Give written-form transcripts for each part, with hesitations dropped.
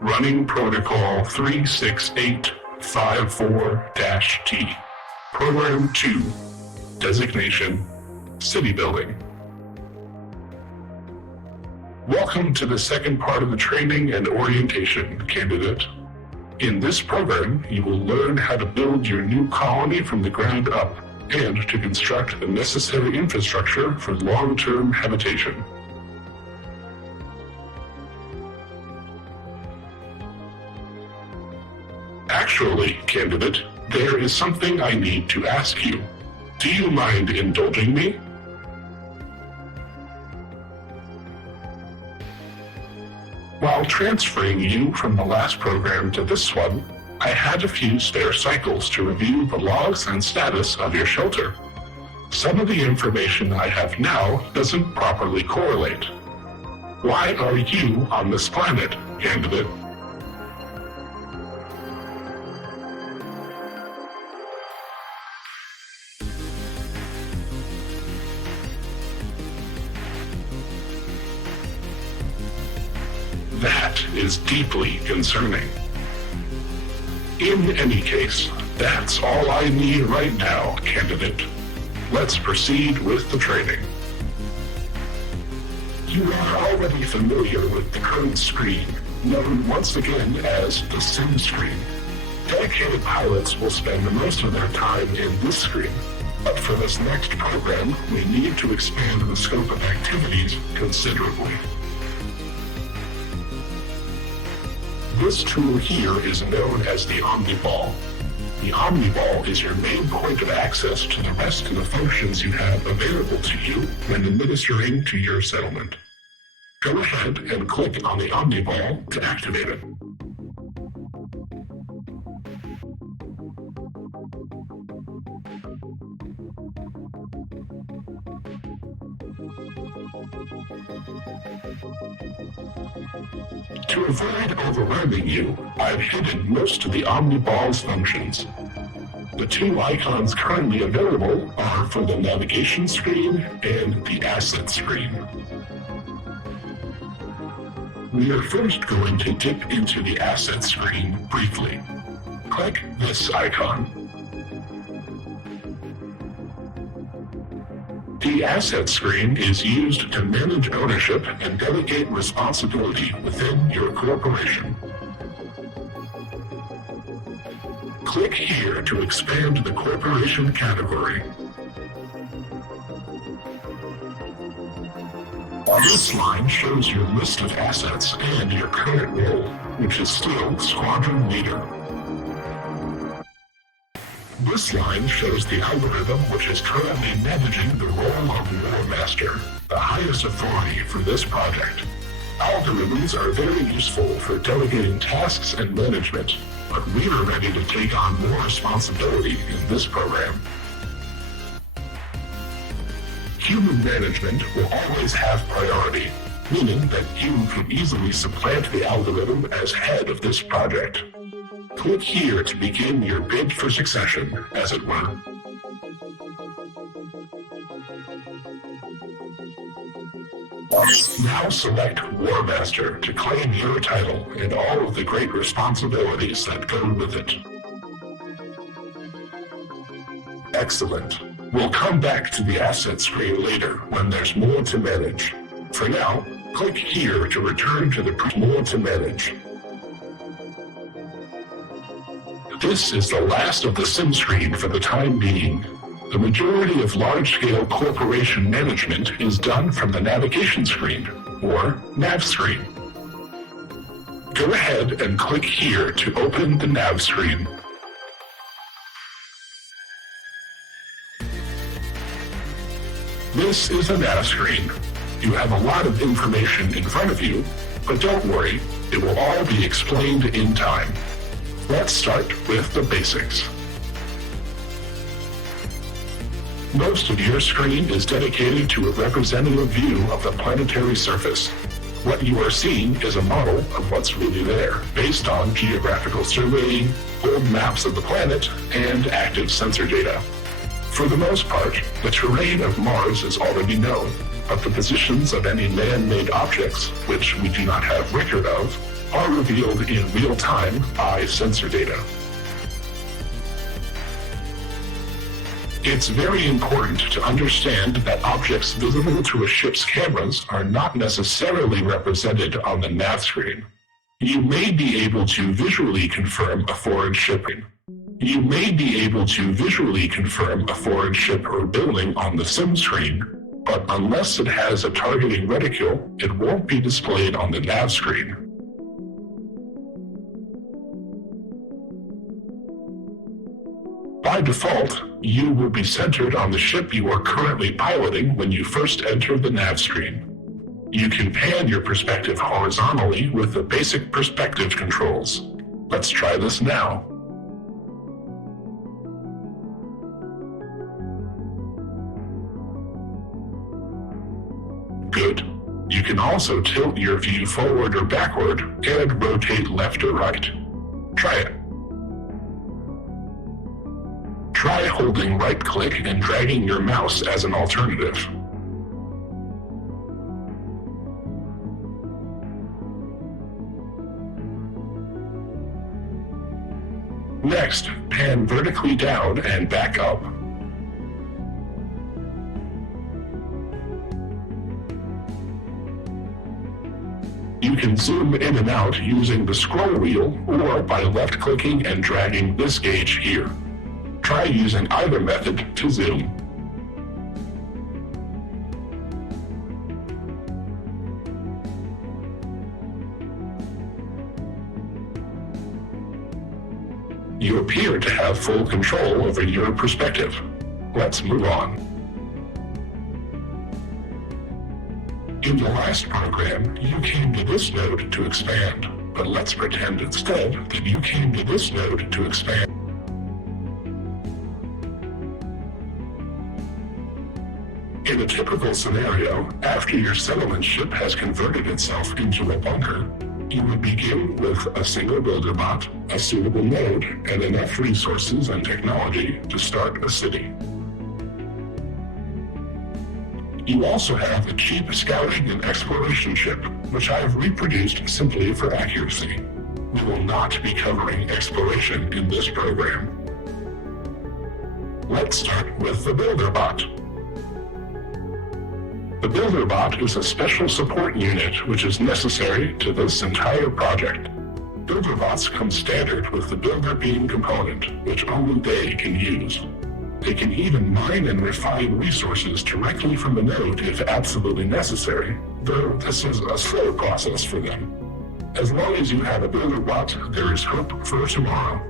Running Protocol 36854-T. Program 2. Designation: City Building. Welcome to the second part of the training and orientation, candidate. In this program, you will learn how to build your new colony from the ground up and to construct the necessary infrastructure for long-term habitation. Actually, candidate, there is something I need to ask you. Do you mind indulging me? While transferring you from the last program to this one, I had a few spare cycles to review the logs and status of your shelter. Some of the information I have now doesn't properly correlate. Why are you on this planet, candidate? That is deeply concerning. In any case, that's all I need right now, candidate. Let's proceed with the training. You are already familiar with the current screen, known once again as the sim screen. Dedicated pilots will spend most of their time in this screen, but for this next program, we need to expand the scope of activities considerably. This tool here is known as the Omniball. The Omniball is your main point of access to the rest of the functions you have available to you when administering to your settlement. Go ahead and click on the Omniball to activate it. To avoid overwhelming you, I've hidden most of the Omniball's functions. The two icons currently available are for the navigation screen and the asset screen. We are first going to dip into the asset screen briefly. Click this icon. The asset screen is used to manage ownership and delegate responsibility within your corporation. Click here to expand the corporation category. This line shows your list of assets and your current role, which is still Squadron Leader. This line shows the algorithm which is currently managing the role of Warmaster, the highest authority for this project. Algorithms are very useful for delegating tasks and management, but we are ready to take on more responsibility in this program. Human management will always have priority, meaning that you can easily supplant the algorithm as head of this project. Click here to begin your bid for succession, as it were. Now select Warmaster to claim your title and all of the great responsibilities that go with it. Excellent. We'll come back to the asset screen later when there's more to manage. For now, click here to return to the more to manage. This is the last of the sim screen for the time being. The majority of large-scale corporation management is done from the navigation screen, or nav screen. Go ahead and click here to open the nav screen. This is a nav screen. You have a lot of information in front of you, but don't worry, it will all be explained in time. Let's start with the basics. Most of your screen is dedicated to a representative view of the planetary surface. What you are seeing is a model of what's really there, based on geographical surveying, old maps of the planet, and active sensor data. For the most part, the terrain of Mars is already known, but the positions of any man-made objects, which we do not have record of, are revealed in real time by sensor data. It's very important to understand that objects visible to a ship's cameras are not necessarily represented on the nav screen. You may be able to visually confirm a foreign ship. You may be able to visually confirm a foreign ship or building on the sim screen, but unless it has a targeting reticule, it won't be displayed on the nav screen. By default, you will be centered on the ship you are currently piloting when you first enter the nav screen. You can pan your perspective horizontally with the basic perspective controls. Let's try this now. Good. You can also tilt your view forward or backward and rotate left or right. Try it. Try holding right-click and dragging your mouse as an alternative. Next, pan vertically down and back up. You can zoom in and out using the scroll wheel or by left-clicking and dragging this gauge here. Try using either method to zoom. You appear to have full control over your perspective. Let's move on. In the last program, you came to this node to expand, but let's pretend instead that you came to this node to expand. In a typical scenario, after your settlement ship has converted itself into a bunker, you would begin with a single builder bot, a suitable node, and enough resources and technology to start a city. You also have a cheap scouting and exploration ship, which I have reproduced simply for accuracy. We will not be covering exploration in this program. Let's start with the builder bot. The builder bot is a special support unit which is necessary to this entire project. Builder bots come standard with the builder beam component, which only they can use. They can even mine and refine resources directly from the node if absolutely necessary, though this is a slow process for them. As long as you have a builder bot, there is hope for tomorrow.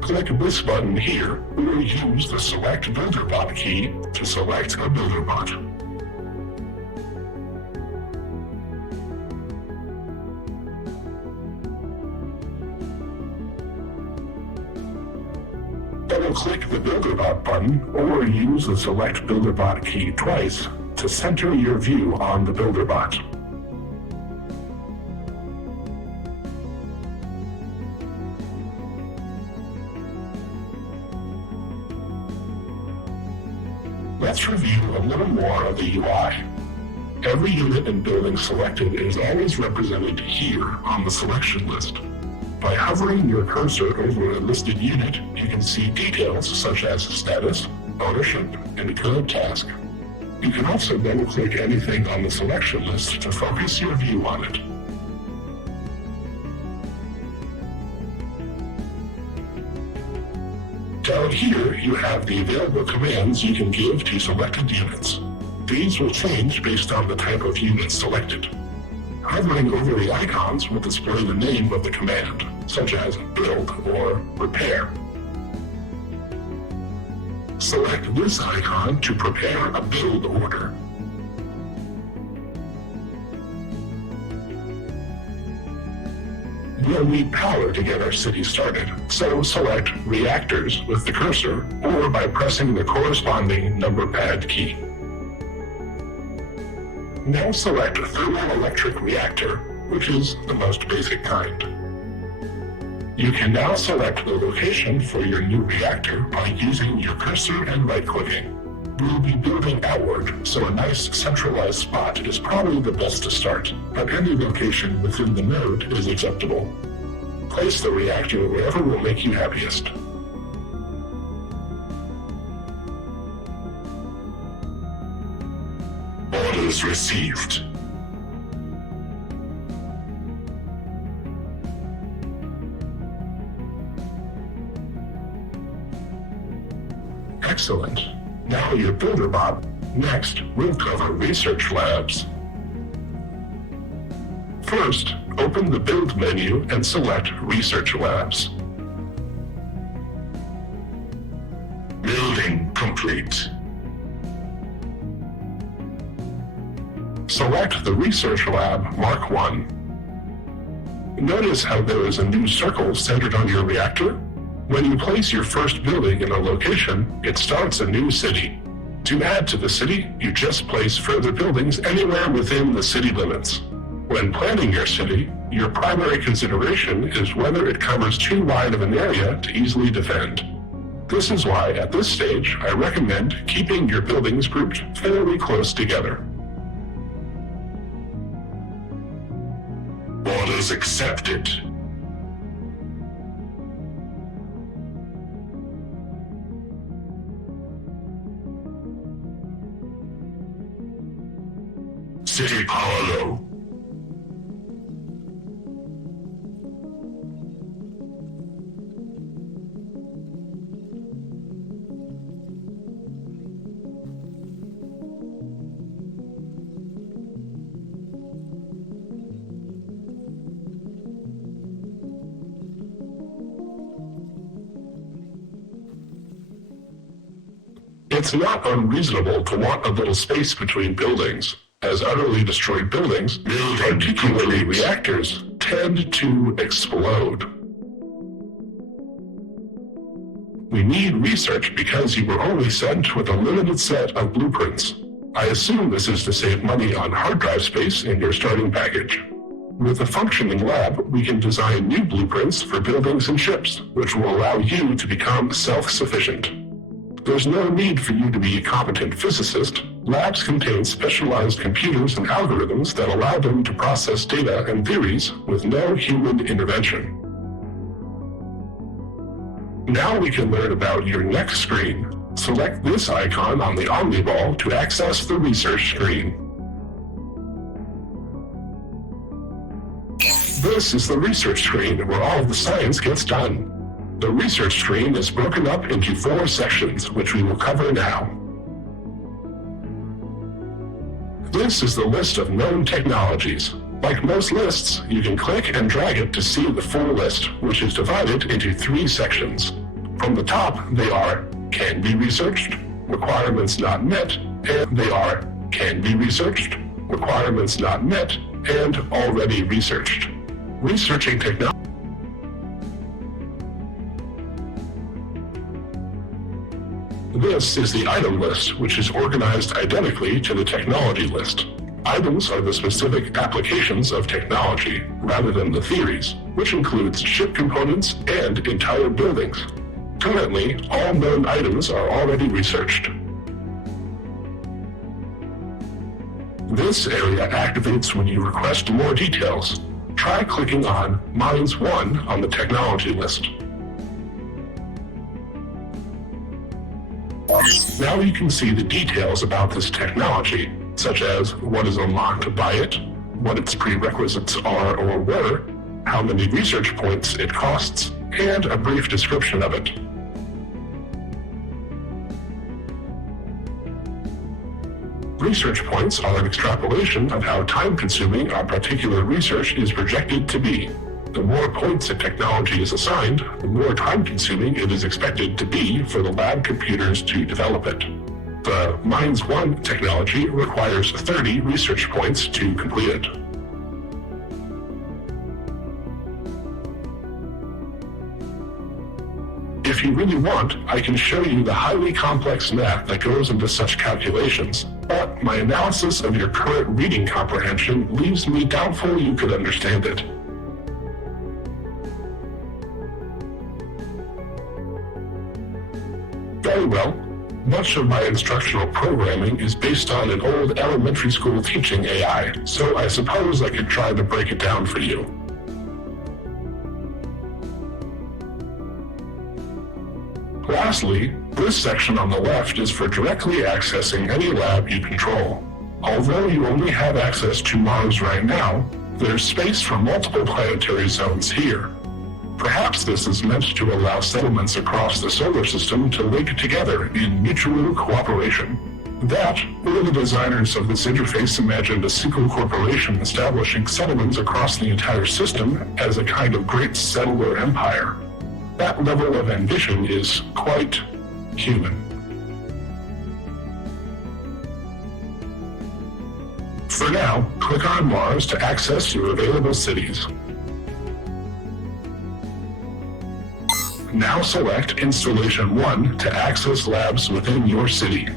Click this button here, or use the Select Builder Bot key to select a builder bot. Double-click the Builder Bot button, or use the Select Builder Bot key twice to center your view on the builder bot. Let's review a little more of the UI. Every unit and building selected is always represented here on the selection list. By hovering your cursor over a listed unit, you can see details such as status, ownership, and current task. You can also double-click anything on the selection list to focus your view on it. Down here, you have the available commands you can give to selected units. These will change based on the type of unit selected. Hovering over the icons will display the name of the command, such as build or repair. Select this icon to prepare a build order. We'll need power to get our city started, so select Reactors with the cursor or by pressing the corresponding number pad key. Now select a thermoelectric reactor, which is the most basic kind. You can now select the location for your new reactor by using your cursor and right-clicking. We'll be building outward, so a nice centralized spot is probably the best to start, but any location within the node is acceptable. Place the reactor wherever will make you happiest. Orders received. Excellent. Now your builder bot. Next, we'll cover research labs. First, open the build menu and select Research Labs. Building complete. Select the Research Lab Mark 1. Notice how there is a new circle centered on your reactor? When you place your first building in a location, it starts a new city. To add to the city, you just place further buildings anywhere within the city limits. When planning your city, your primary consideration is whether it covers too wide of an area to easily defend. This is why, at this stage, I recommend keeping your buildings grouped fairly close together. Orders accepted. City power low. It's not unreasonable to want a little space between buildings, as utterly destroyed buildings, particularly reactors, tend to explode. We need research because you were only sent with a limited set of blueprints. I assume this is to save money on hard drive space in your starting package. With a functioning lab, we can design new blueprints for buildings and ships, which will allow you to become self-sufficient. There's no need for you to be a competent physicist. Labs contain specialized computers and algorithms that allow them to process data and theories with no human intervention. Now we can learn about your next screen. Select this icon on the Omniball to access the research screen. This is the research screen where all of the science gets done. The research screen is broken up into 4 sections, which we will cover now. This is the list of known technologies. Like most lists, you can click and drag it to see the full list, which is divided into 3 sections. From the top, they are Can Be Researched, Requirements Not Met, and they are Can Be Researched, Requirements Not Met, and Already Researched. Researching technology. This is the item list, which is organized identically to the technology list. Items are the specific applications of technology, rather than the theories, which includes ship components and entire buildings. Currently, all known items are already researched. This area activates when you request more details. Try clicking on Mines 1 on the technology list. Now you can see the details about this technology, such as what is unlocked by it, what its prerequisites are or were, how many research points it costs, and a brief description of it. Research points are an extrapolation of how time-consuming our particular research is projected to be. The more points a technology is assigned, the more time-consuming it is expected to be for the lab computers to develop it. The Mines 1 technology requires 30 research points to complete it. If you really want, I can show you the highly complex math that goes into such calculations, but my analysis of your current reading comprehension leaves me doubtful you could understand it. Very well. Much of my instructional programming is based on an old elementary school teaching AI, so I suppose I could try to break it down for you. Lastly, this section on the left is for directly accessing any lab you control. Although you only have access to Mars right now, there's space for multiple planetary zones here. Perhaps this is meant to allow settlements across the solar system to link together in mutual cooperation. That, or the designers of this interface imagined a single corporation establishing settlements across the entire system as a kind of great settler empire. That level of ambition is quite human. For now, click on Mars to access your available cities. Now select Installation 1 to access labs within your city.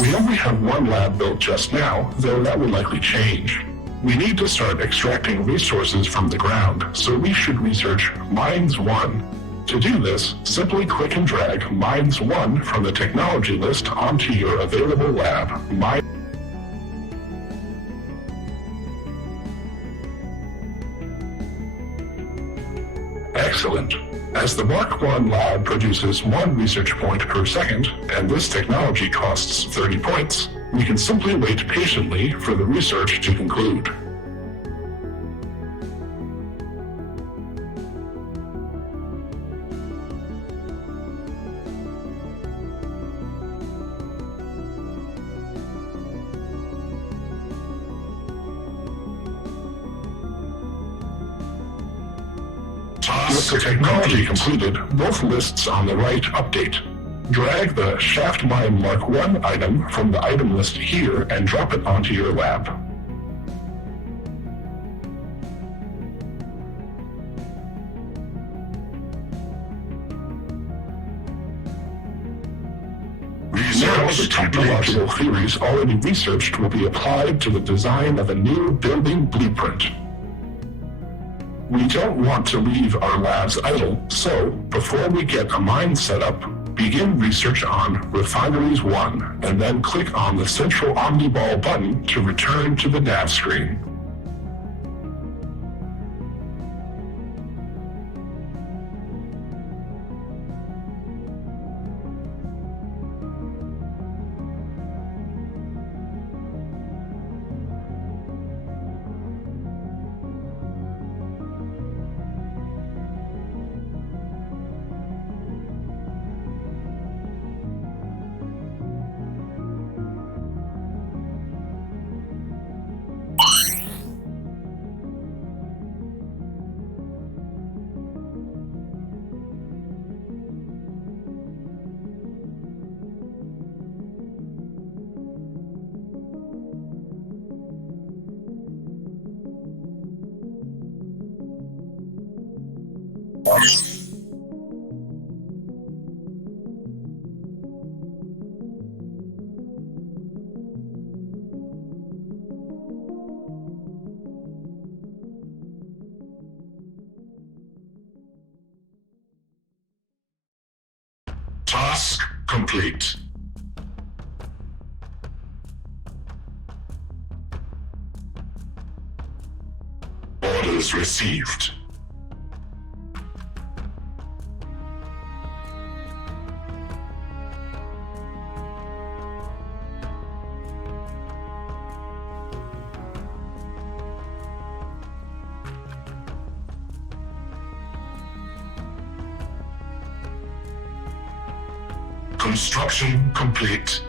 We only have one lab built just now, though that will likely change. We need to start extracting resources from the ground, so we should research Mines 1. To do this, simply click and drag Mines 1 from the technology list onto your available lab. Excellent. As the Mark 1 lab produces 1 research point per second, and this technology costs 30 points, we can simply wait patiently for the research to conclude. With the technology completed, both lists on the right update. Drag the Shaft Mine Mark 1 item from the item list here and drop it onto your lab. Now the technological theories already researched will be applied to the design of a new building blueprint. We don't want to leave our labs idle, so before we get a mine set up, begin research on Refineries 1, and then click on the central Omniball button to return to the nav screen. Task complete. Orders received. Construction complete.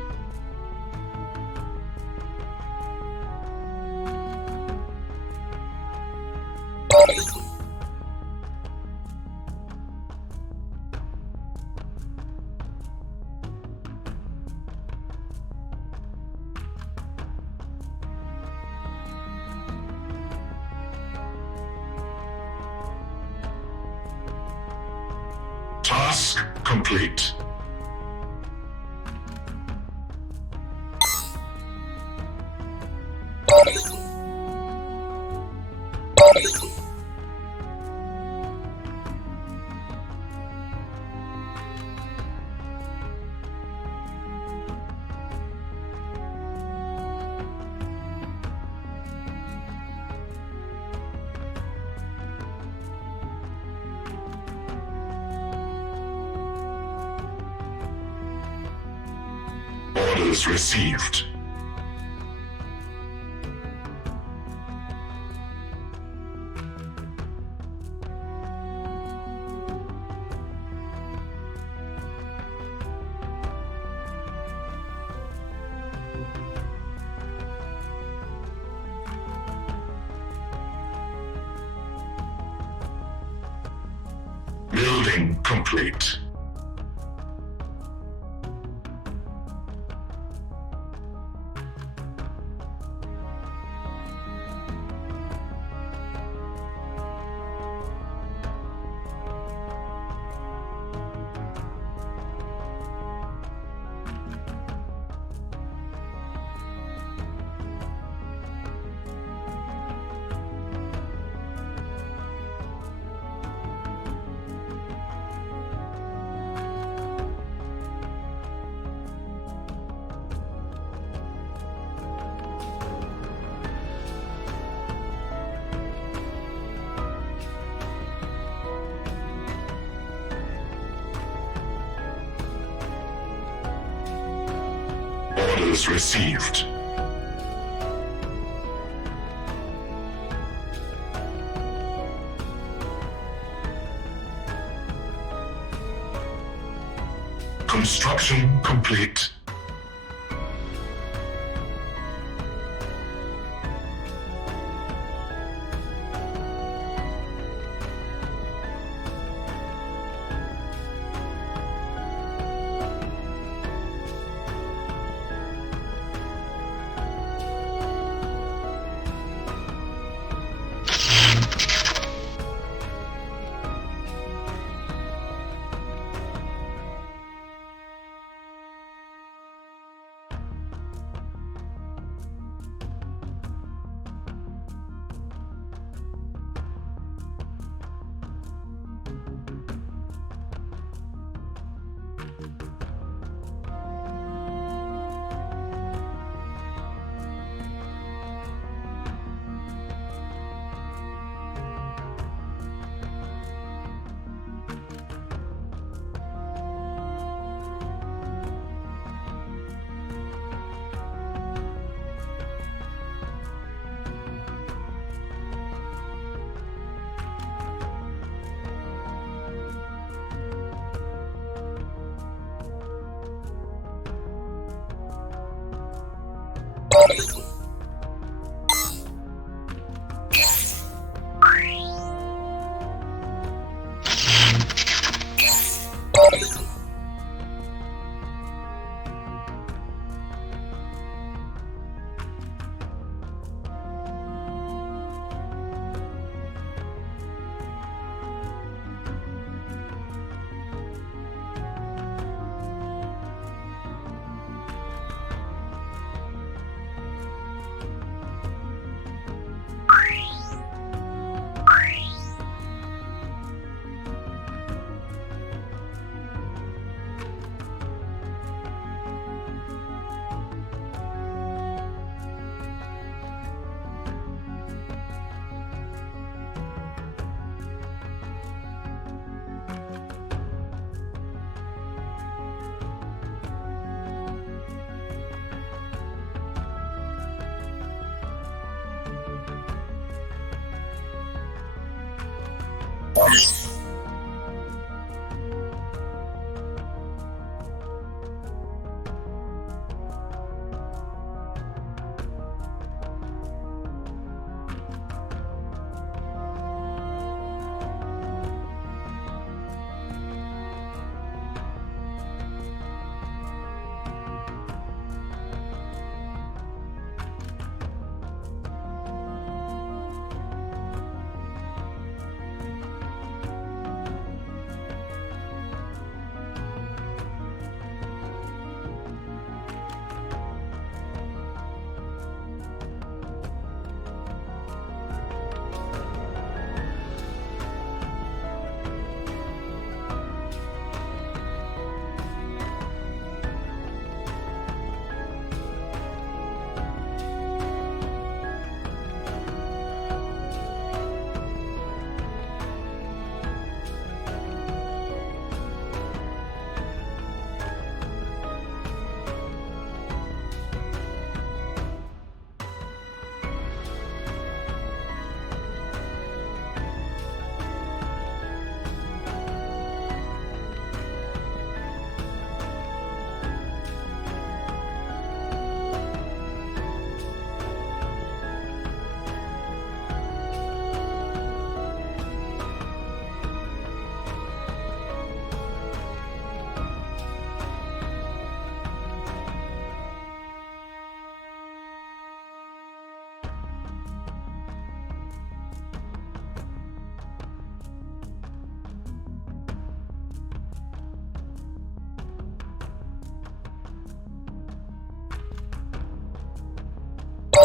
Task complete. Orders received. Building complete. Orders received. Construction complete.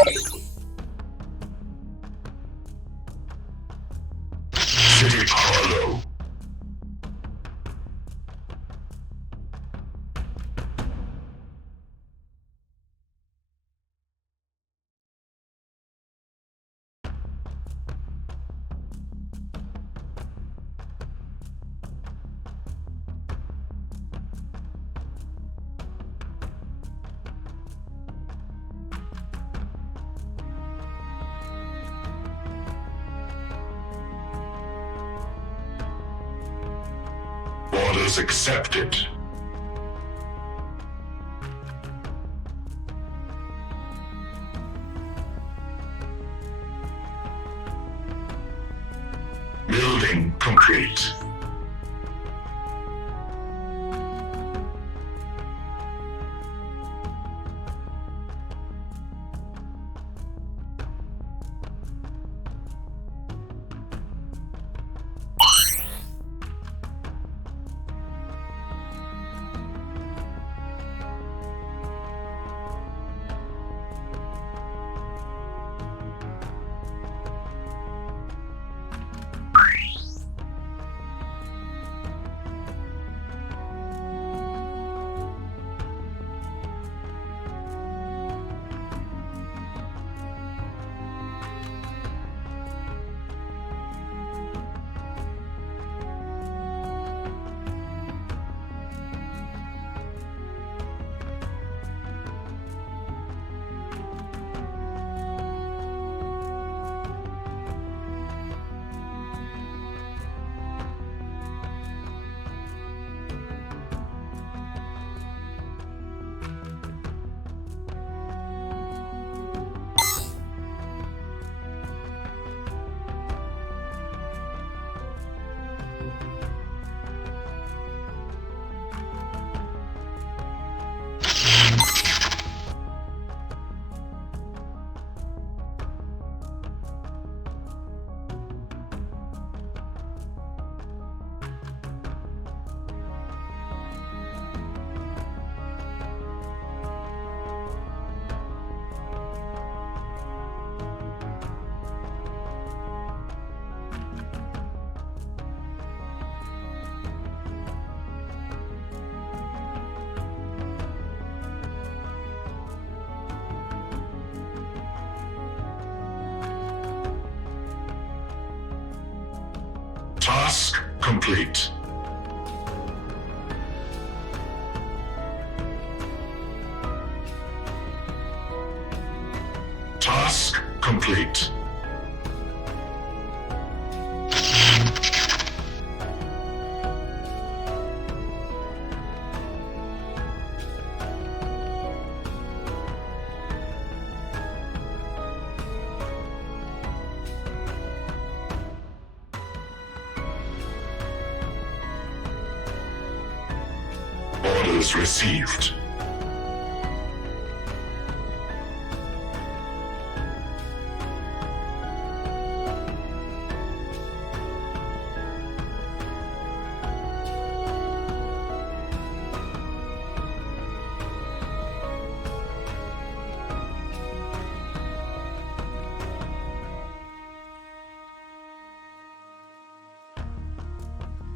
City power low. Orders accepted. Building complete. Task complete. Task complete. Orders received.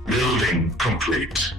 Building complete.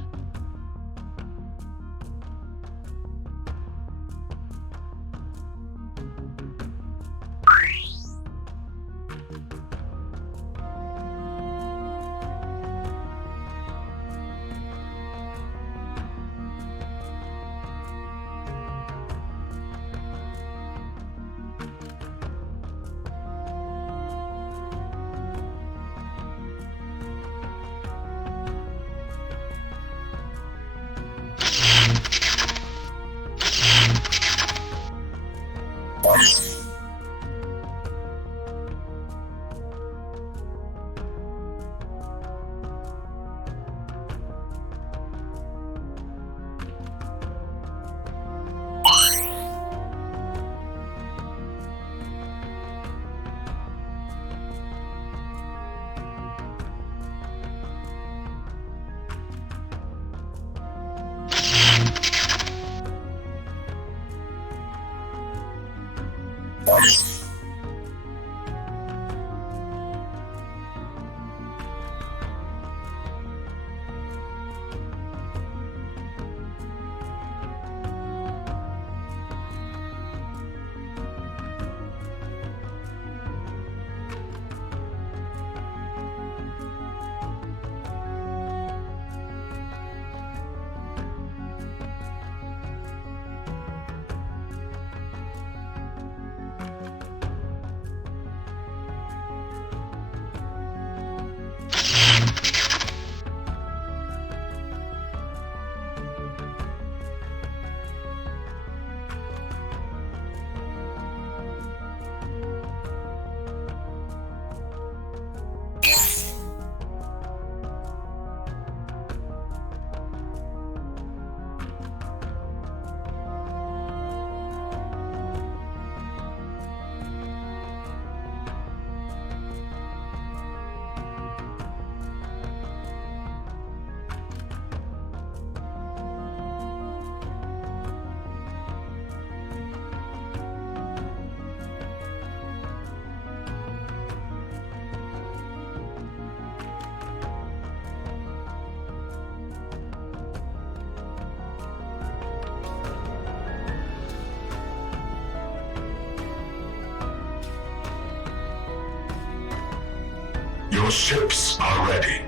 Your ships are ready.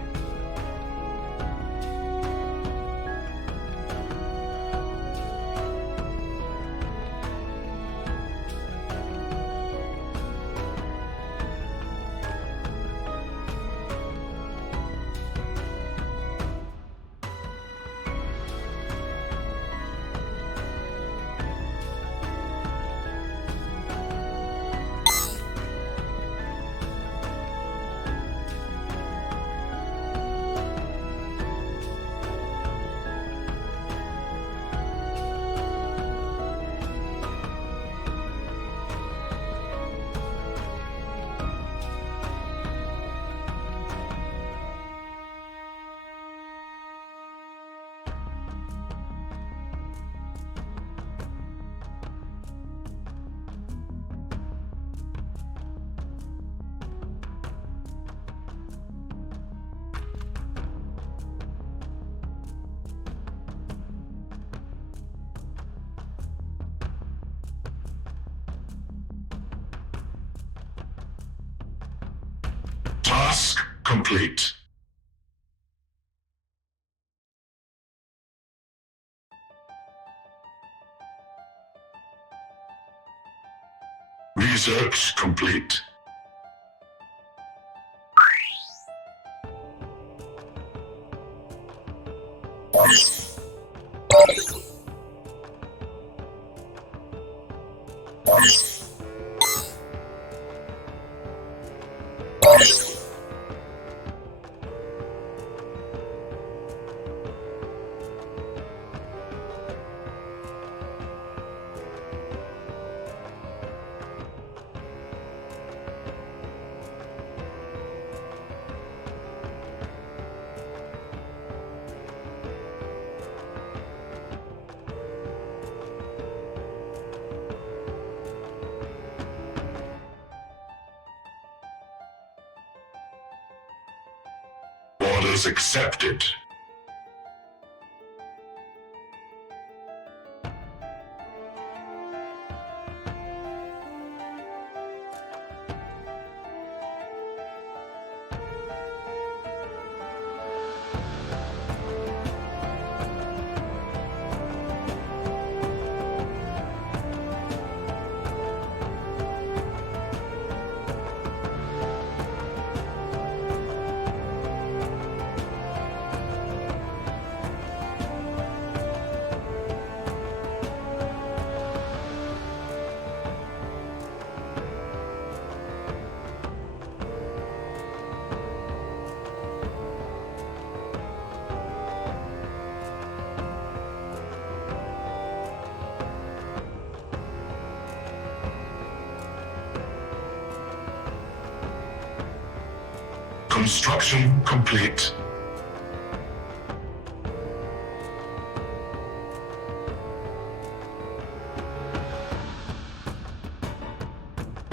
Task complete. Research complete. Orders accepted. Construction complete.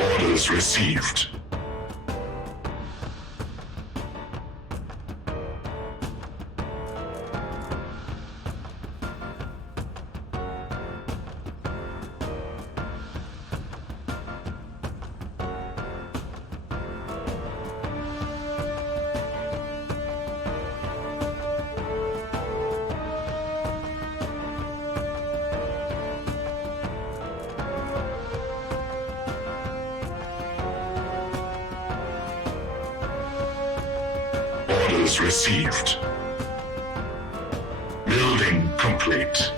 Orders received. Orders received. Building complete.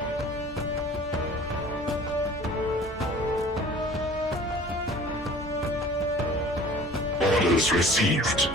Orders received.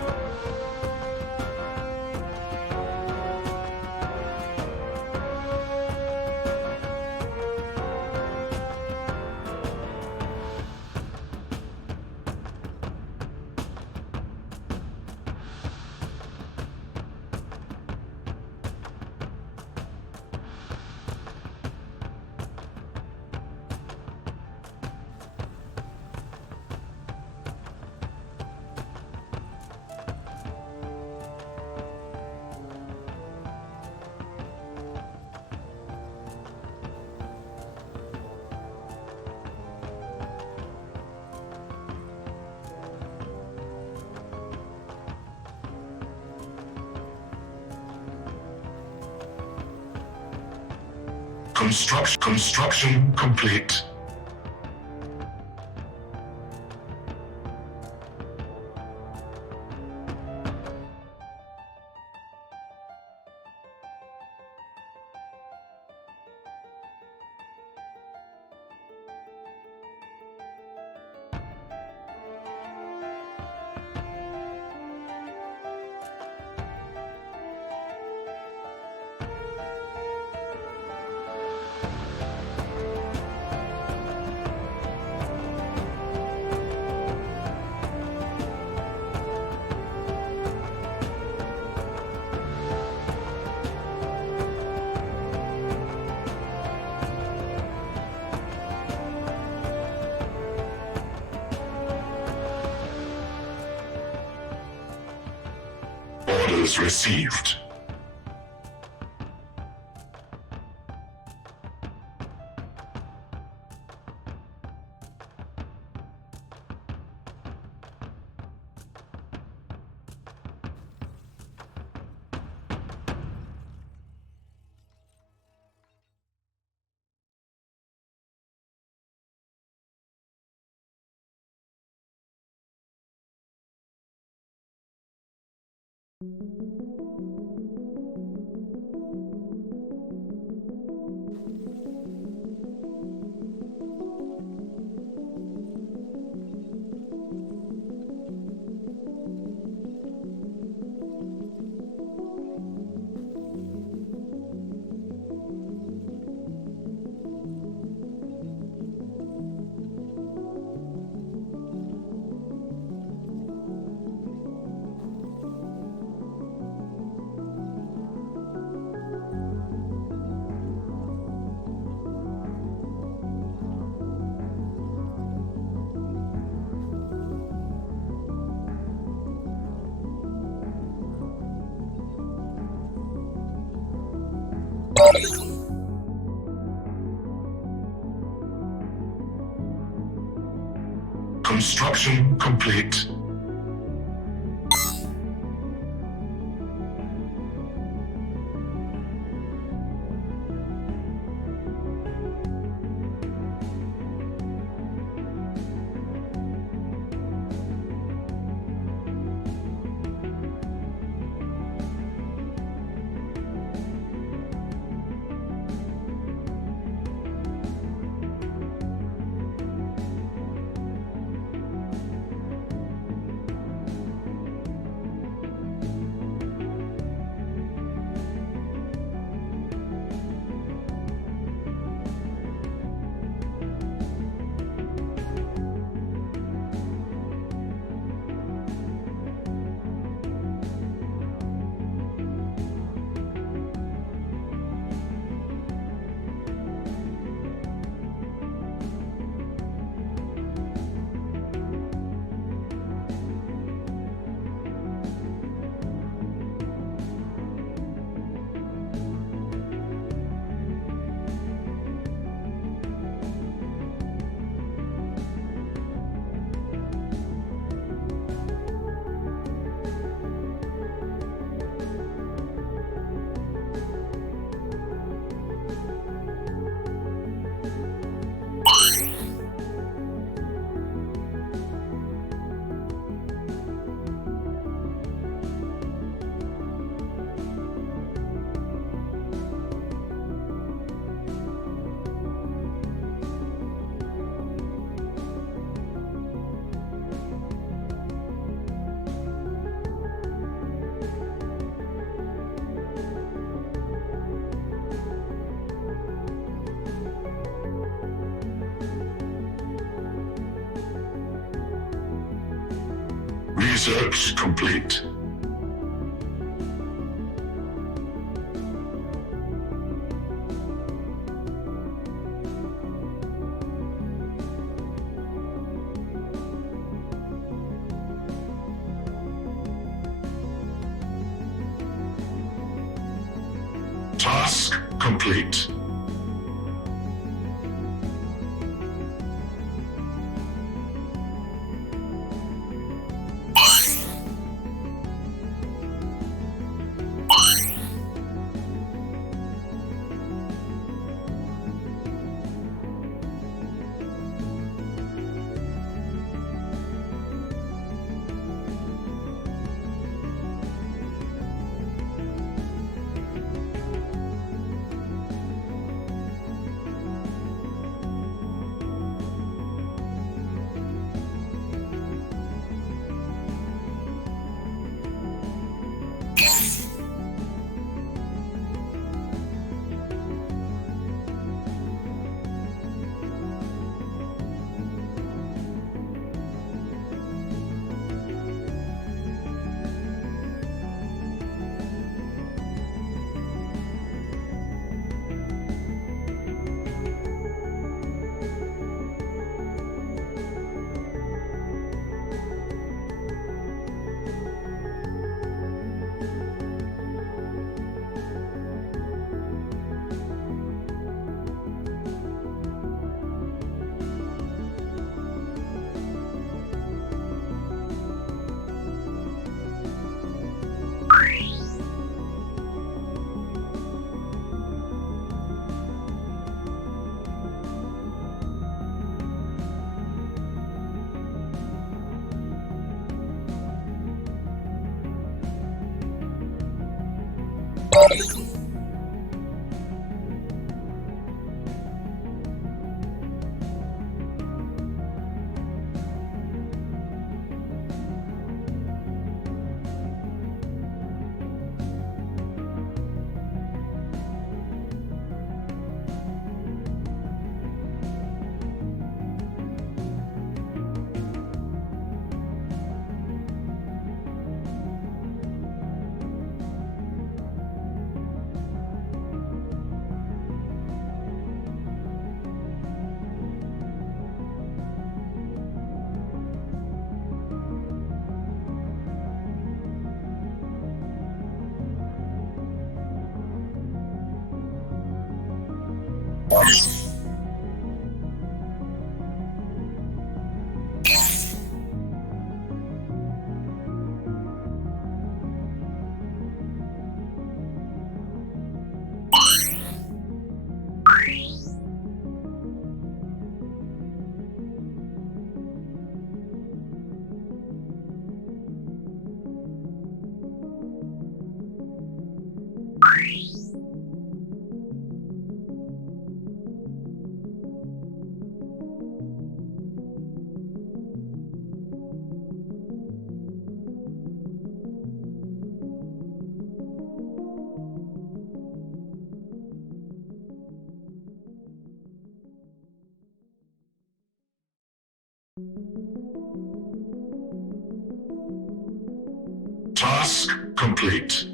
Construction complete. Orders received. Construction complete. Research complete. Task complete. Task complete.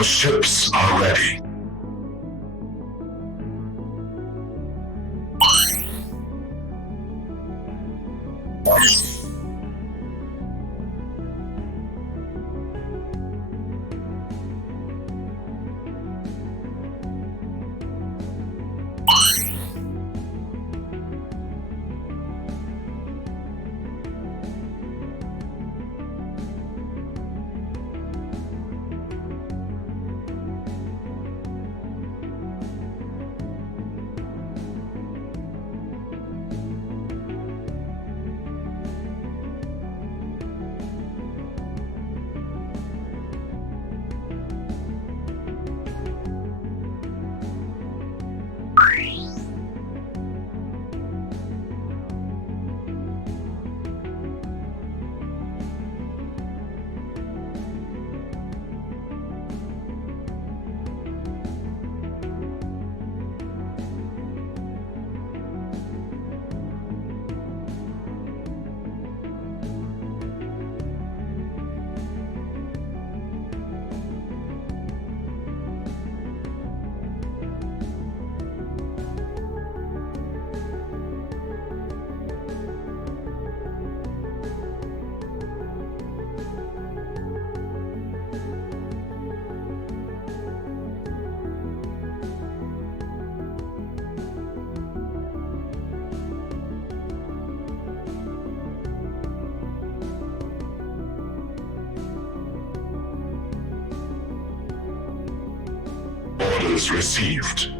Your ships are ready. Orders received.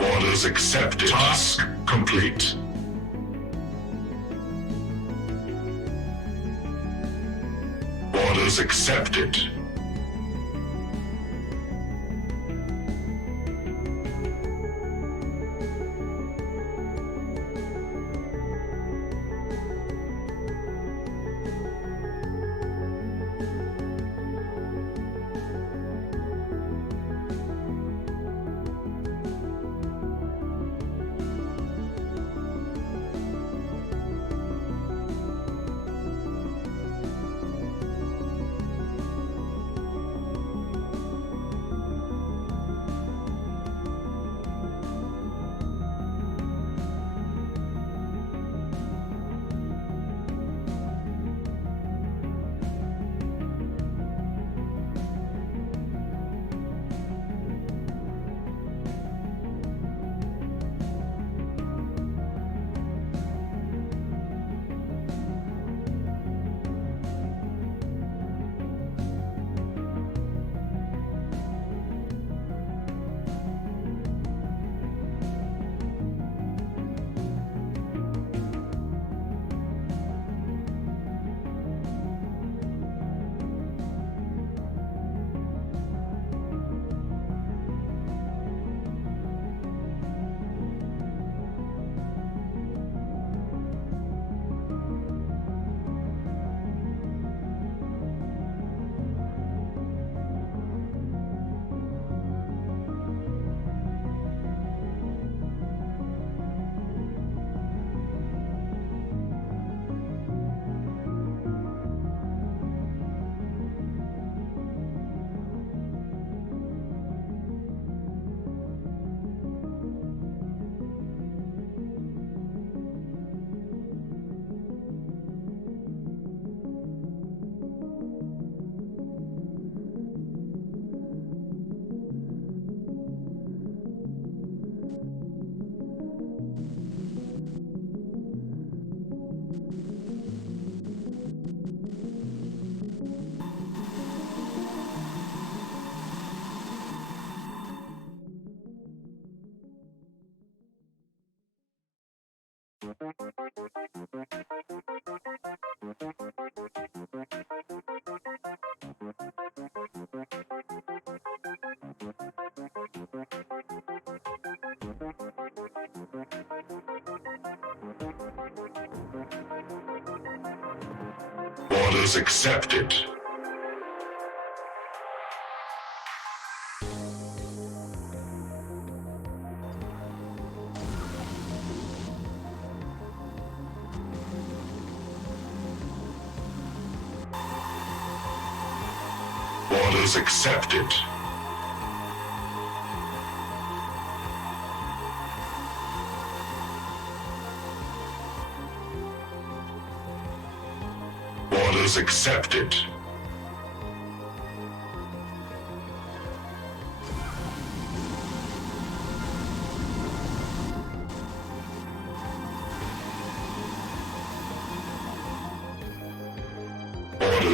Orders accepted. Task complete. Orders accepted. Orders accepted. Orders accepted. Orders accepted.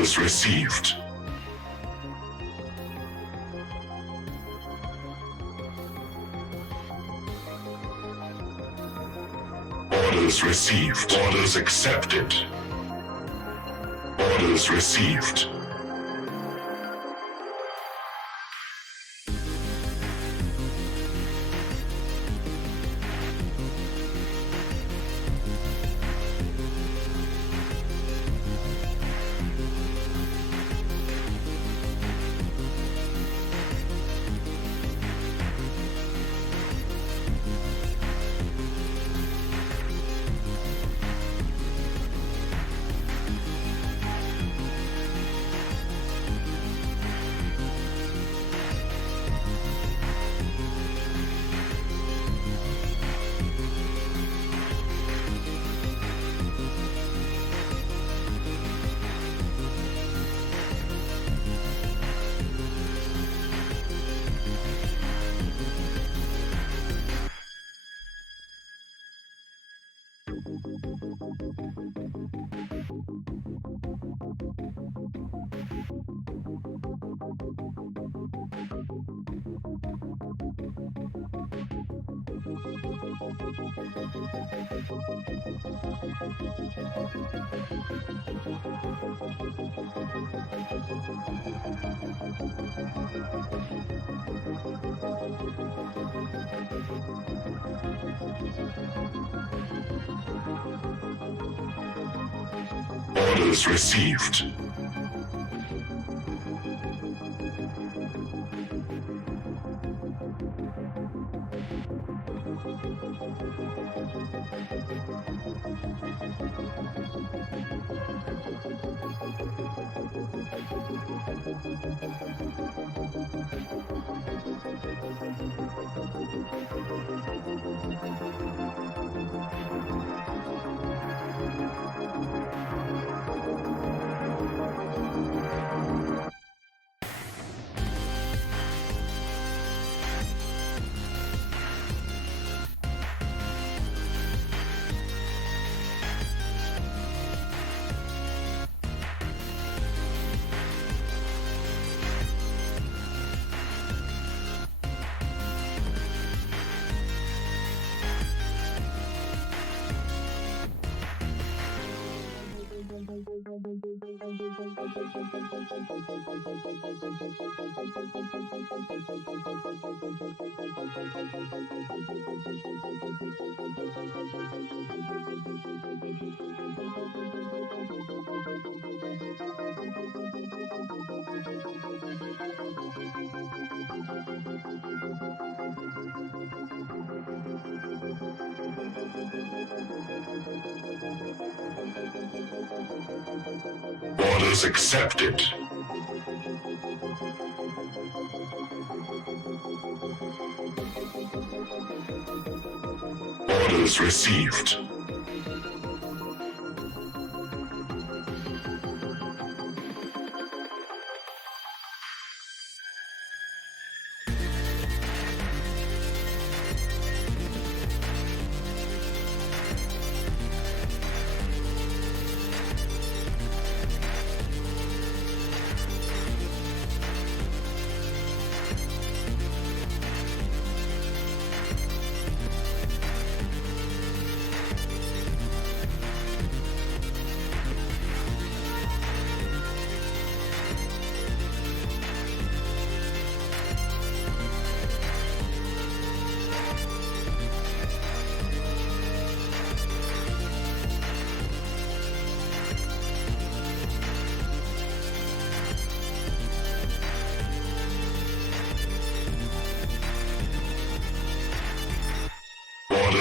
Orders received. Orders received. Orders accepted. Orders received. Orders received. Orders accepted. Orders received.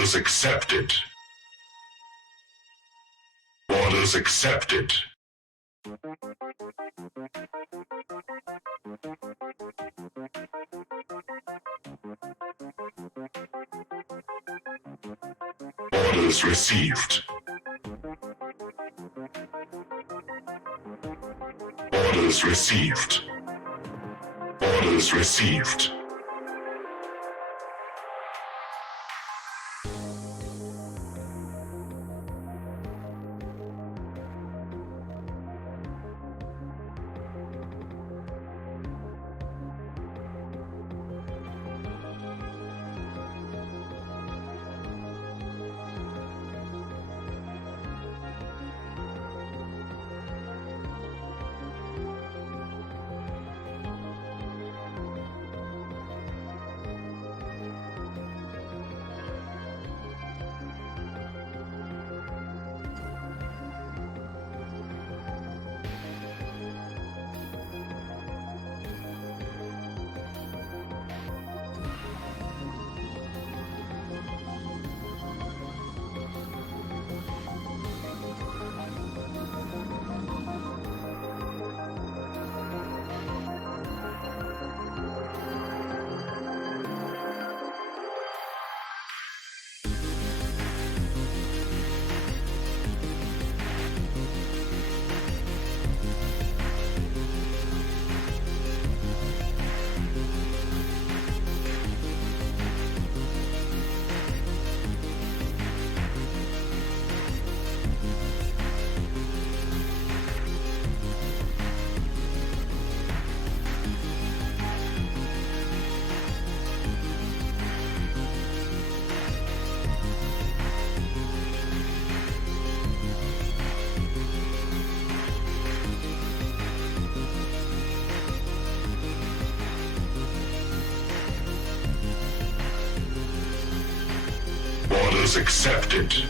Orders accepted. Orders accepted. Orders received. Orders received. Orders received. is accepted.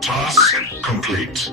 Task complete.